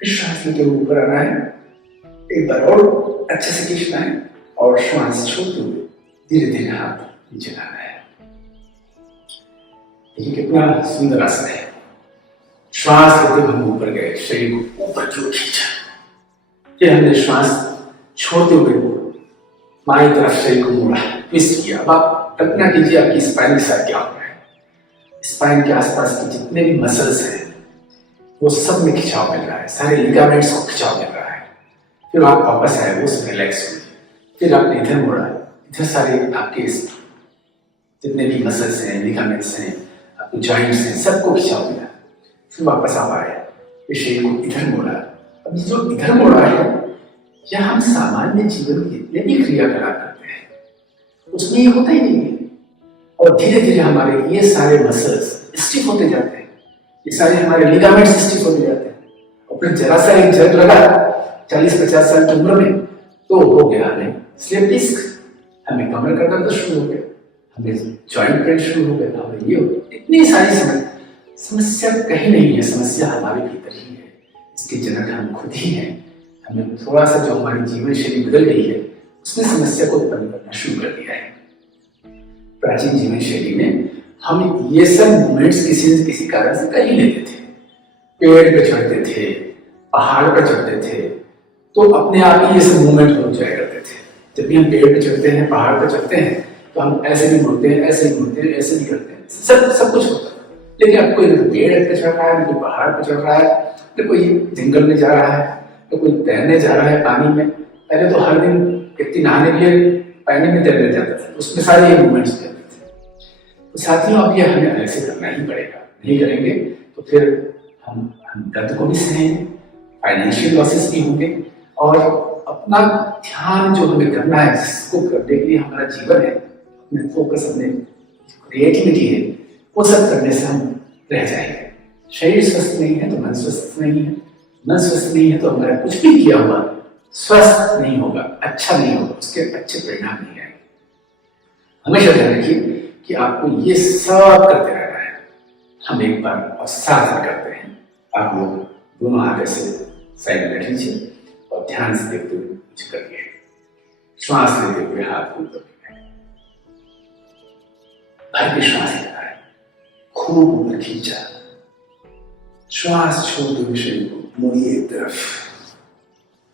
श्वास लेते हुए ऊपर आना है, एक बार और अच्छे से खींचना है और श्वास छोड़ते हुए धीरे धीरे हाथ नीचे लाना है। ये कितना सुंदर आसन है। श्वास लेते हुए हम ऊपर गए, शरीर को ऊपर की ओर खींचा। फिर हमने श्वास छोड़ते हुए बाईं तरफ शरीर को मोड़ा, ट्विस्ट किया। अब आप कल्पना कीजिए आपकी स्पाइन के साथ क्या हो रहा है। स्पाइन के आसपास के जितने भी मसल्स हैं वो सब में खिंचाव मिल रहा है, सारे लिगामेंट्स को खिंचाव मिल रहा है। फिर आप वापस आए, वो सब रिलैक्स हुए। फिर आपने इधर मोड़ा, इधर सारे आपके जितने भी मसल्स हैं, लिगामेंट्स हैं, आपके जॉइंट्स हैं, सबको खिंचाव मिला। फिर वापस आप आए, फिर शरीर को इधर मोड़ा। अब जो इधर मोड़ा है यह हम सामान्य जीवन के जितने भी क्रियाकलाप करते हैं उसमें ये होता ही नहीं है। और धीरे धीरे हमारे ये सारे मसल्स स्टिफ होते जाते हैं, ये सारे हमारे लिगामेंट्स स्टिफ होते जाते हैं। और फिर जरा सा एक झटका लगा 40-50 साल की उम्र में तो हो गया हमें स्लिप डिस्क, हमें कमर का दर्द शुरू हो गया, हमें जॉइंट पेन शुरू हो गया, हमें ये हो गया। इतनी सारी समस्या कहीं नहीं है, समस्या हमारे भीतर ही है। इसके जनक हम खुद ही हैं। हमें थोड़ा सा जो हमारी जीवन शैली बदल गई है उसने समस्या को उत्पन्न करना शुरू कर दिया है। प्राचीन जीवन शैली में हम ये सब मूवमेंट्स किसी न किसी कारण से कर ही लेते थे। पेड़ पे चढ़ते थे, पहाड़ पर चढ़ते थे, तो अपने आप ही ये सब मूवमेंट हो जाया करते थे। जब भी हम पेड़ पे चढ़ते हैं, पहाड़ पर चढ़ते हैं, तो हम ऐसे भी मुड़ते हैं, ऐसे भी मुड़ते हैं, ऐसे भी करते हैं, सब कुछ होता है। लेकिन अब कोई पेड़ पे चढ़ रहा है, कोई पहाड़ पे चढ़ रहा है, तो कोई जंगल में जा रहा है, तो कोई तैरने जा रहा है पानी में। पहले तो हर दिन व्यक्ति नहाने के लिए पानी में तैरने जाता था, उसमें सारे ये मूवमेंट्स करते थे। तो साथियों अब ये हमें अलग से करना ही पड़ेगा, नहीं करेंगे तो फिर हम दर्द को भी सहेंगे, फाइनेंशियल लॉसेस भी होंगे, और अपना ध्यान जो हमें करना है, जिसको करने के लिए हमारा जीवन है, अपने फोकस, अपने क्रिएटिविटी है, वो सब करने से हम रह जाएंगे। शरीर स्वस्थ नहीं है तो मन स्वस्थ नहीं है, मन स्वस्थ नहीं है तो हमारा कुछ भी किया हुआ स्वस्थ नहीं होगा, अच्छा नहीं होगा, उसके अच्छे परिणाम नहीं आएंगे। हमेशा ध्यान रखिए कि आपको ये सब करते रहना है। हम एक बार और साथ में करते हैं। आप लोग दोनों हाथ ऐसे साइड में रख लीजिए और ध्यान से देखते हुए कुछ करिए। श्वास लेते हुए हाथ को ऊपर भर के श्वास लेना है, खूब ऊपर खींचा। श्वास छोड़ते हुए शरीर को मोड़िए एक तरफ,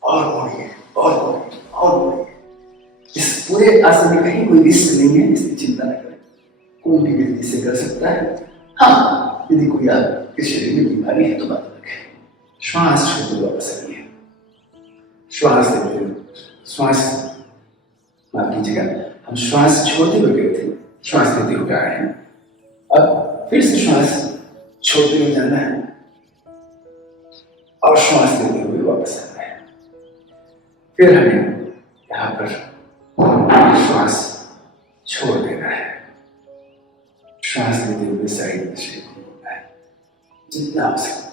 और मोड़िए और मोड़िए और मोड़िए। इस पूरे आसन में कहीं कोई रिस्क नहीं है, इसकी चिंता न करें। कोई भी व्यक्ति से कर सकता है। हाँ, यदि कोई आपके शरीर में बीमारी है तो बात अलग है। श्वास छोड़ते वापस आइए। श्वास लेते हुए, श्वास माफ कीजिएगा, हम श्वास छोड़ते हुए गए थे, श्वास लेते हुए आए हैं। अब फिर से श्वास छोड़ते हुए जाना है और श्वास लेते हुए वापस आना है। फिर हमें यहाँ पर श्वास छोड़ देना है। श्वास लेते हुए साइड में शेप होना है जितना हो सकता।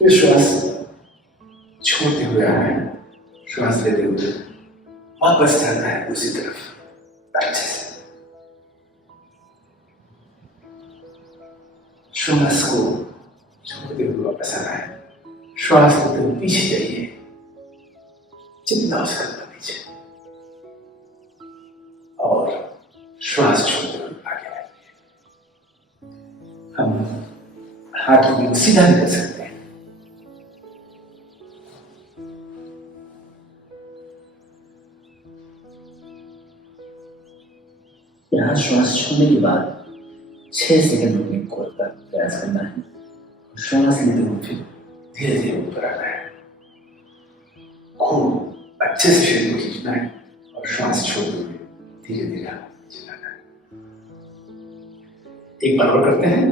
फिर श्वास छोड़ते हुए आना है। श्वास लेते हुए वापस जाना है दूसरी तरफ अच्छे से। श्वास को छोड़ते हुए वापस आना है। श्वास लेते हुए पीछे जाइए जितना हो सकता पीछे, और श्वास छोड़ते हुए आगे आइए। हम हाथ को सीधा नहीं कर सकते हैं। यहाँ श्वास छोड़ने के बाद 6 सेकंड रुकने को प्रयास करना है। श्वास लेते हुए फिर धीरे धीरे ऊपर आना है। खूब अच्छे से शरीर को खींचना है और श्वास छोड़ते हुए धीरे धीरे नीचे लाना है। एक बार और करते हैं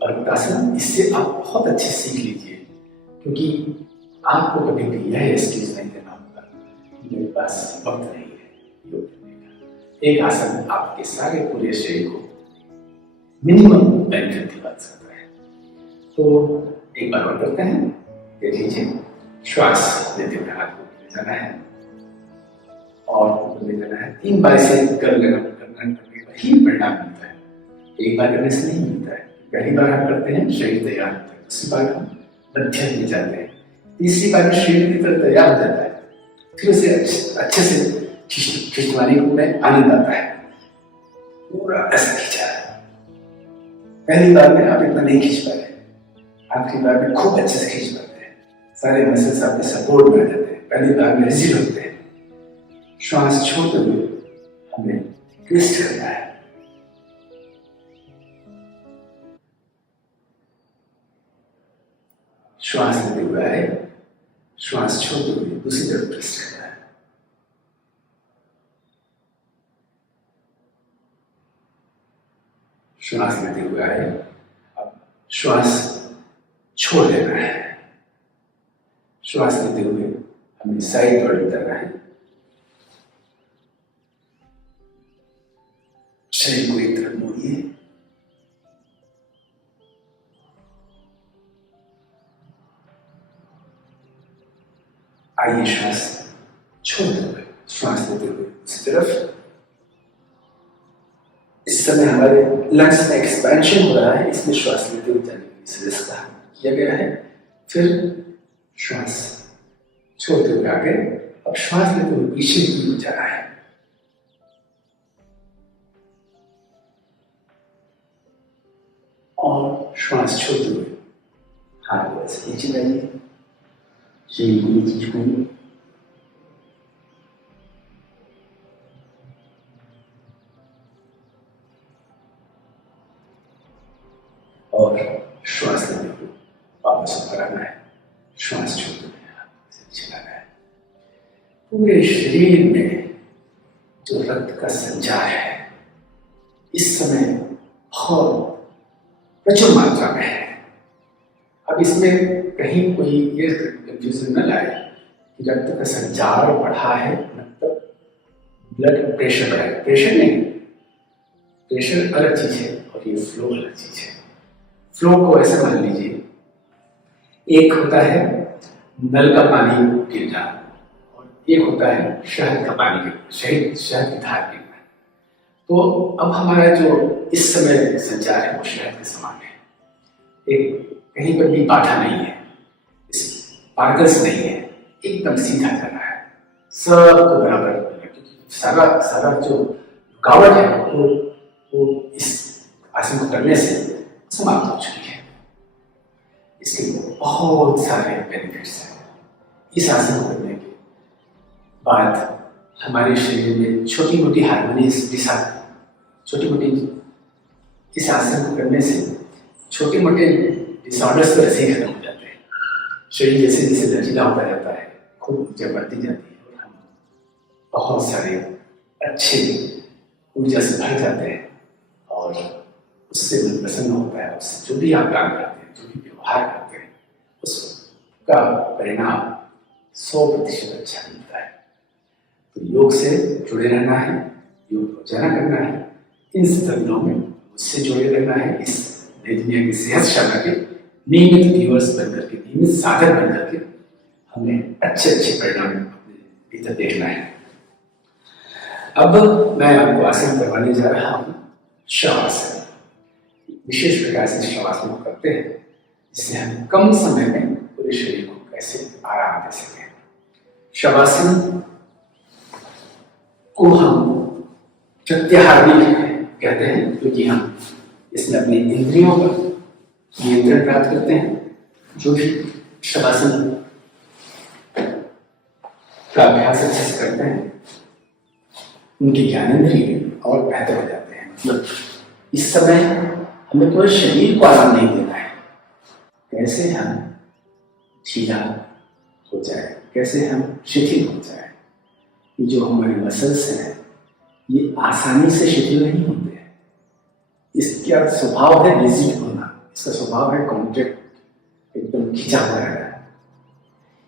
पर्वतासन। इससे आप बहुत अच्छे से सीख लीजिए, क्योंकि आपको कभी भी यह एक्सक्यूज नहीं देना होगा मेरे पास वक्त नहीं है योग करने का। एक आसन आपके सारे पूरे शरीर को मिनिमम बेनिफिट दिला सकता है। तो एक बार और करते हैं। देख लीजिए, श्वास लेते हुए हाथ को ले जाना है और ऊपर ले जाना है। 3 बार से करने पर ही परिणाम मिलता है। एक बार करने से नहीं मिलता है। पहली बार हम करते हैं, शरीर तैयार होता है। दूसरी बार हम मध्यम में जाते हैं। तीसरी बार शरीर की तरह तैयार हो जाता है। फिर उसे अच्छे से खिंचवाने में आनंद आता है। पूरा ऐसा खींचा है। पहली बार में आप इतना नहीं खींच पाए, आखिरी बार में खूब अच्छे से खींच पाते हैं। सारे मसल्स आपके सपोर्ट में आ जाते हैं। पहली बार में रिजिड होते हैं। श्वास छोड़ते हुए हमें ट्विस्ट करना है। श्वास लेते हुए आए, श्वास छोड़ते हुए दूसरी तरफ ट्विस्ट करना है। श्वास लेते हुए आए, अब श्वास छोड़ देना है। श्वास लेते हुए हमें साइड पर उतरना है। शरीर को एक तरफ मोड़िए। आइए श्वास छोड़ते हुए श्वास लेते हुए उसी तरफ। इस समय हमारे लंग्स में एक्सपेंशन हो रहा है, इसमें श्वास लेते हुए जाने के लिए इसका किया गया है। फिर श्वास छोड़ते हुए आगे। अब श्वास लेते हुए पीछे की ओर जाना है। और श्वास छोड़ते हुए हाथ बस नीचे लाइए, शरीर को नीचे झुकाइए। और श्वास लेते हुए वापस ऊपर आना है। श्वास छोड़ते हुए नीचे लाना है। पूरे शरीर में जो रक्त का संचार है इस समय बहुत प्रचुर मात्रा में है। अब इसमें कहीं कोई ये कंफ्यूजन न लाए कि रक्त का संचार बढ़ा है मतलब ब्लड प्रेशर बढ़ा है। प्रेशर नहीं, प्रेशर अलग चीज है और ये फ्लो अलग चीज है। फ्लो को ऐसे मान लीजिए, एक होता है नल का पानी गिरना और एक होता है शहद का पानी गिरना, शहद की धार गिरना। तो अब हमारा जो इस समय संचार है वो शहद के समान है। एक कहीं पर भी बाधा नहीं है, पार्गल्स नहीं है, एकदम सीधा जाना है, सबको बराबर। क्योंकि सारा जो रुकावट है वो इस आसन को करने से समाप्त हो चुकी है। इसके बहुत सारे बेनिफिट्स हैं। इस आसन को करने के बाद हमारे शरीर में छोटी मोटी हार्मोनीज दिशा, छोटी मोटी इस आसन को करने से छोटे मोटे डिसऑर्डर्स तो ऐसे ही खत्म हो जाते हैं। शरीर जैसे जैसे लचीला होता जाता है, खूब ऊर्जा बढ़ती जाती है और हम बहुत सारे अच्छे ऊर्जा से भर जाते हैं और उससे मन प्रसन्न होता है। उससे जो भी आप काम करते हैं, जो भी व्यवहार करते हैं, उसका परिणाम 100% अच्छा मिलता है। तो योग से जुड़े रहना है, योग रोजाना करना है, इन दिनों में उससे जुड़े रहना है। इस नई दुनिया की सेहत शाला के नियमित व्यूअर्स बनकर के, नियमित साधक बनकर के हमें अच्छे अच्छे परिणाम अपने भीतर देखना है। अब मैं आपको आसन करवाने जा रहा हूँ शवासन। विशेष प्रकार से शवासन को करते हैं जिससे हम कम समय में पूरे शरीर को कैसे आराम दे सकें। शवासन को हम प्रत्याहारी कहते हैं क्योंकि हम इसमें अपनी इंद्रियों पर नियंत्रण प्राप्त करते हैं। जो भी शवासन का अभ्यास अच्छे से करते हैं उनकी ज्ञानेंद्रिय और बेहतर हो जाते हैं। मतलब इस समय हमें पूरे शरीर को आराम नहीं देना है। कैसे हम ढीला हो जाए, कैसे हम शिथिल हो जाए। ये जो हमारे मसल्स हैं ये आसानी से शिथिल नहीं होते हैं। इसका स्वभाव है रिजिड होना, इसका स्वभाव है कॉन्ट्रैक्ट, एकदम खिंचा हुआ रहना।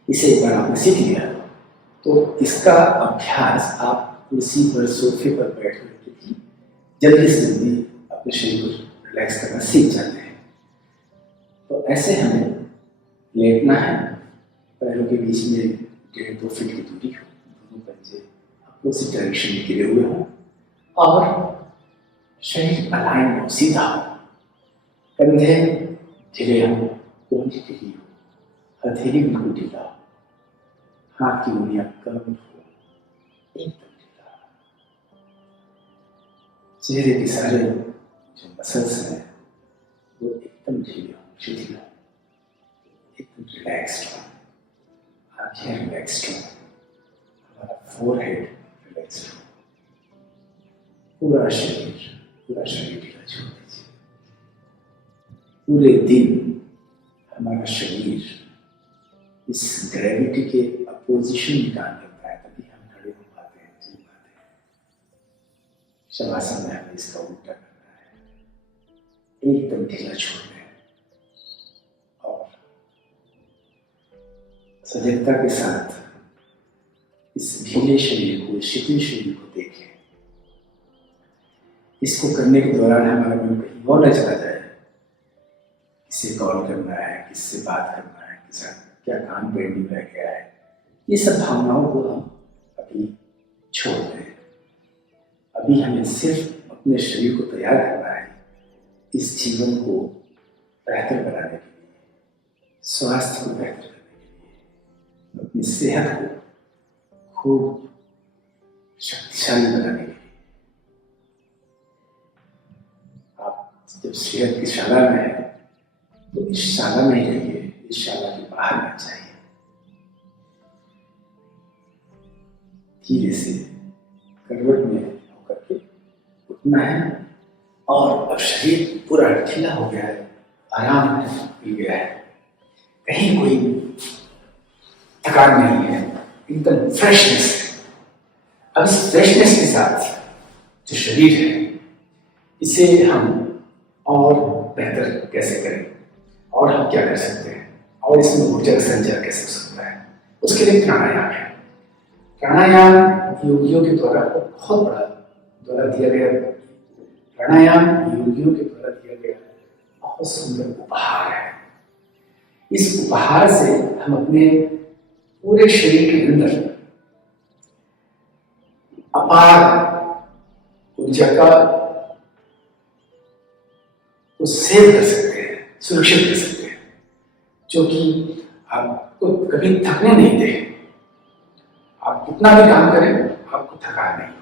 इसे एक बार आपने सीख लिया तो इसका अभ्यास आप कुर्सी पर, सोफे पर बैठ करके जल्दी से जल्दी अपने शरीर को रिलैक्स करना सीख जाते हैं। तो ऐसे हमें लेटना है, पैरों के बीच में 1.5-2 फीट की दूरी हो, दोनों पंजे अपोजिट डायरेक्शन में गिरे हुए हों और शरीर अलाइन हो, सीधा हो, कंधे ढीले हो, कोहनी ढीली हो, हथेली बिल्कुल ढीला हो, हाथ की उंगलियां कर्व हो, एकदम ढीला। चेहरे के सारे जो मसल्स हैं वो एकदम ढीले हो, शिथिल हो, एकदम रिलैक्स्ड हो, आंखें रिलैक्स्ड हो, हमारा फोरहेड रिलैक्स्ड हो, पूरा शरीर ढीला छोड़ दीजिए। पूरे दिन हमारा शरीर इस ग्रेविटी के अपोजिशन में काम करता है, तभी हम खड़े हो पाते हैं, चल पाते हैं। शवासन में हमें इसका उल्टा करना है, एकदम ढीला छोड़ना है और सजगता के साथ इस ढीले शरीर को, शिथिल शरीर को देखें। इसको करने के दौरान हमारा मन कहीं और न चला जाए, किसे कॉल करना है, किससे बात करना है, किसी क्या काम पेंडिंग रह गया है, ये सब भावनाओं को हम अभी छोड़ दें। अभी हमें सिर्फ अपने शरीर को तैयार करना है इस जीवन को बेहतर बनाने के लिए, स्वास्थ्य को बेहतर करने के लिए, अपनी सेहत को खूब शक्तिशाली बनाने के लिए। आप जब सेहत की शाला में है तो इस शाला में ही रहिए, इस शाला के बाहर ना जाइए। धीरे से करवट में होकर के उठना है और अब शरीर पूरा ढीला हो गया है, आराम मिल गया है, कहीं कोई थकान नहीं है, एकदम फ्रेशनेस है। अब इस फ्रेशनेस के साथ जो शरीर है इसे हम और बेहतर कैसे करें और हम क्या कर सकते हैं और इसमें ऊर्जा का संचार कैसे हो सकता है, उसके लिए प्राणायाम है। प्राणायाम योगियों के द्वारा बहुत बड़ा द्वारा दिया गया, प्राणायाम योगियों के द्वारा दिया गया बहुत सुंदर उपहार है। इस उपहार से हम अपने पूरे शरीर के अंदर अपार ऊर्जा का सेव कर सकते हैं, सुरक्षित कर सकते हैं, जो कि आपको कभी थकने नहीं दे। आप कितना भी काम करें आपको थकान नहीं।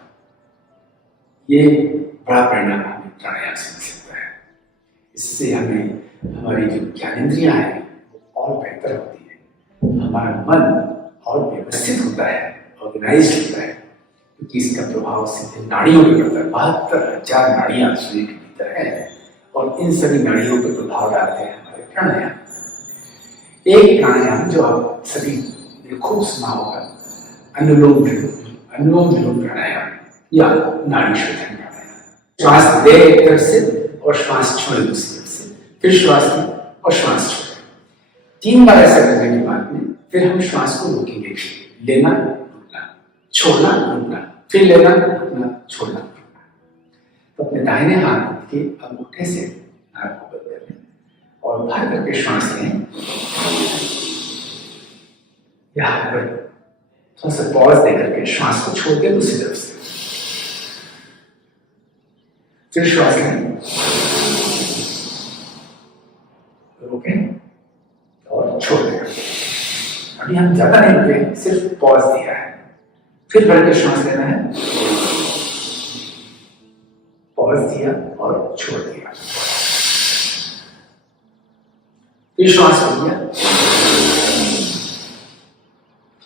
ये बड़ा परिणाम हमें प्राणायाम से मिल सकता है। इससे हमें हमारी जो ज्ञानेंद्रियां हैं वो और बेहतर होती है, हमारा मन और व्यवस्थित होता है, ऑर्गेनाइज्ड होता है, क्योंकि इसका प्रभाव सीधे नाड़ियों पर पड़ता है। 72,000 नाड़ियां शरीर के भीतर है और इन सभी नाड़ियों पर प्रभाव डालते हैं हमारे प्राणायाम। एक प्राणायाम जो आप सभी ने खूब सुना होगा, अनुलोम विलोम प्राणायाम या नाड़ी शोधन प्राणायाम। श्वास ले एक तरफ से और श्वास छोड़े दूसरी तरफ से, फिर श्वास लें और श्वास छोड़े। 3 बार ऐसा करने के बाद में फिर हम श्वास को रोकेंगे भी, लेना रुकना, छोड़ना रुकना, फिर लेना रुकना, छोड़ना रुकना। तो अपने दाहिने हाथ के अंगूठे से नाक को बंद कर लें और बाहर करके श्वास लें। यहाँ पर थोड़ा सा पॉज देकर के श्वास को छोड़ के दूसरी तरफ से, फिर श्वास लें, रोकें और छोड़ दें। अभी हम ज्यादा नहीं रुके, सिर्फ पॉज दिया है। फिर भर के श्वास लेना है, पॉज दिया और छोड़ दिया, फिर श्वास हो गया,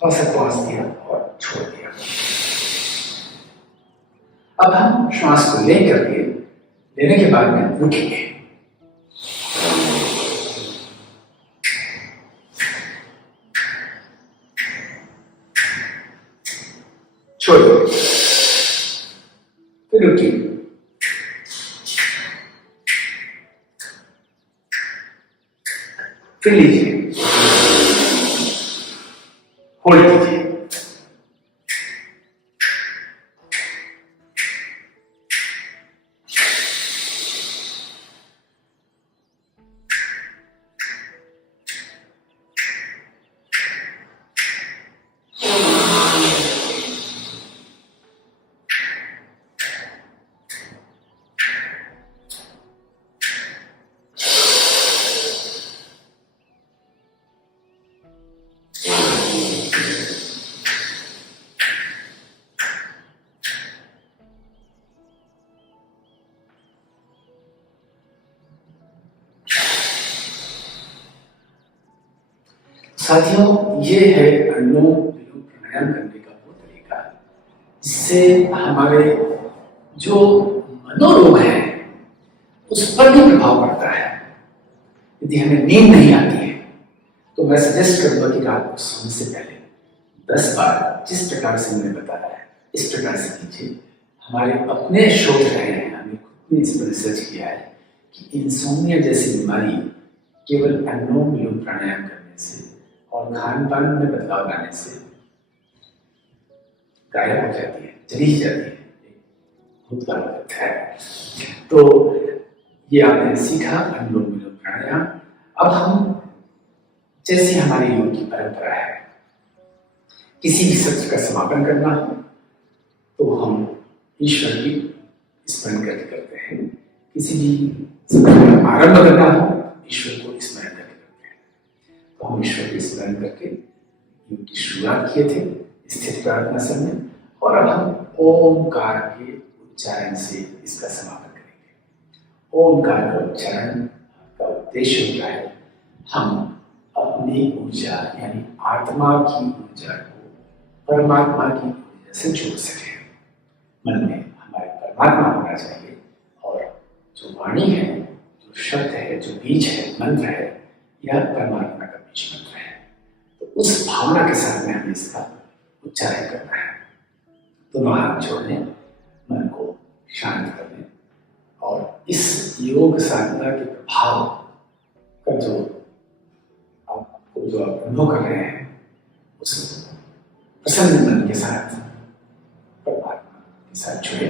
थोड़ा सा पॉज दिया और छोड़ दिया। अब हम श्वास को ले करके लेने के बाद में रुकेंगे। छोड़िए, फिर रुकिए, फिर लीजिए, होल्ड कीजिए, साथियों, ये है अनुलोम विलोम प्राणायाम करने का वो तरीका जिससे हमारे जो मनोरोग है उस पर भी प्रभाव पड़ता है। यदि हमें नींद नहीं आती है तो मैं सजेस्ट करूंगा कि रात को सोने से पहले 10 बार जिस प्रकार से मैंने बताया है इस प्रकार से कीजिए। हमारे अपने शोध रहे हैं, हमने खुद ने इस पर रिसर्च किया है कि इंसोम्निया जैसी बीमारी केवल अनुलोम विलोम प्राणायाम करने से और खान पान में बदलाव लाने से गायब हो जाती है, चली जाती है, बहुत गलत है। तो ये आपने सीखा अनुलोम विलोम प्राणायाम। अब हम जैसी हमारी योग की परंपरा है, किसी भी सत्र का समापन करना हो तो हम ईश्वर की स्मरण करके करते हैं, किसी भी सत्र का आरंभ करना हो ईश्वर को स्मरण करके करते हैं। तो हम ईश्वर की स्मरण करके योग की शुरुआत किए थे स्थिर प्रार्थनासन में, और अब हम ओमकार के उच्चारण से इसका समापन करेंगे। ओमकार का उच्चारण का उद्देश्य होता है हम अपनी ऊर्जा यानी आत्मा की ऊर्जा को परमात्मा की ऊर्जा से जोड़ सके। मन में हमारे परमात्मा होना चाहिए और जो वाणी है, जो शब्द है, जो बीज है, मंत्र है, यह परमात्मा का बीज मंत्र है। तो उस भावना के साथ में हमें इसका उच्चारण करना है। दोनों हाथ जोड़ने, मन को शांत करने और इस योग साधना के प्रभाव का जो आप अनुभव कर रहे हैं उस प्रसन्न मन के साथ परमात्मा के साथ जुड़े।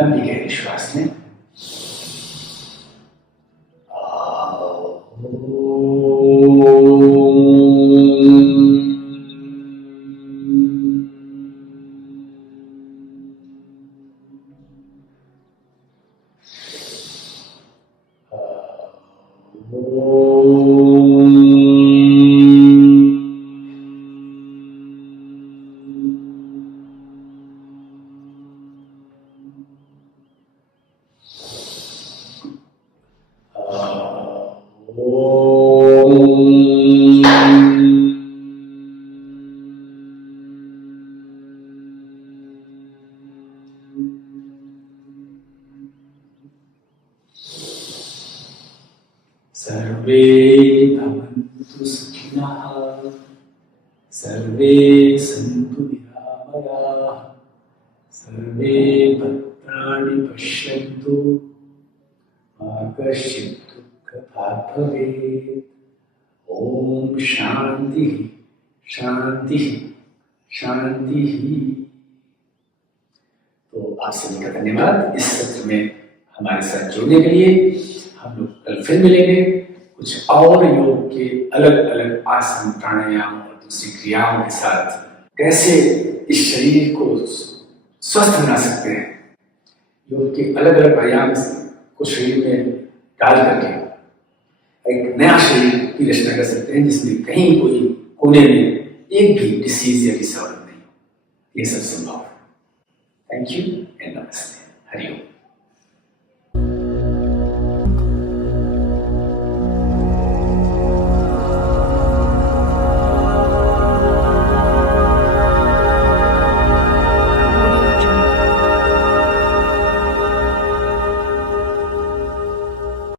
लंबी गहरी श्वास लें। सर्वे भवन्तु सुखिनः, सर्वे सन्तु निरामयाः, सर्वे भद्राणि पश्यन्तु मा कश्चित् दुःखभाग् भवेत्। ओम शांति शांति शांति। तो आप सभी का धन्यवाद इस सत्र में हमारे साथ जुड़ने के लिए। हम लोग कल फिर मिलेंगे कुछ और योग के अलग अलग आसन प्राणायाम और दूसरी क्रियाओं के साथ, कैसे इस शरीर को स्वस्थ बना सकते हैं। योग के अलग अलग आयाम को शरीर में डाल करके एक नया शरीर की रचना कर सकते हैं, जिसमें कहीं कोई कोने में एक भी डिसीज या डिसऑर्डर नहीं हो। ये सब संभव है। थैंक यू एंड नमस्ते। हरिओम।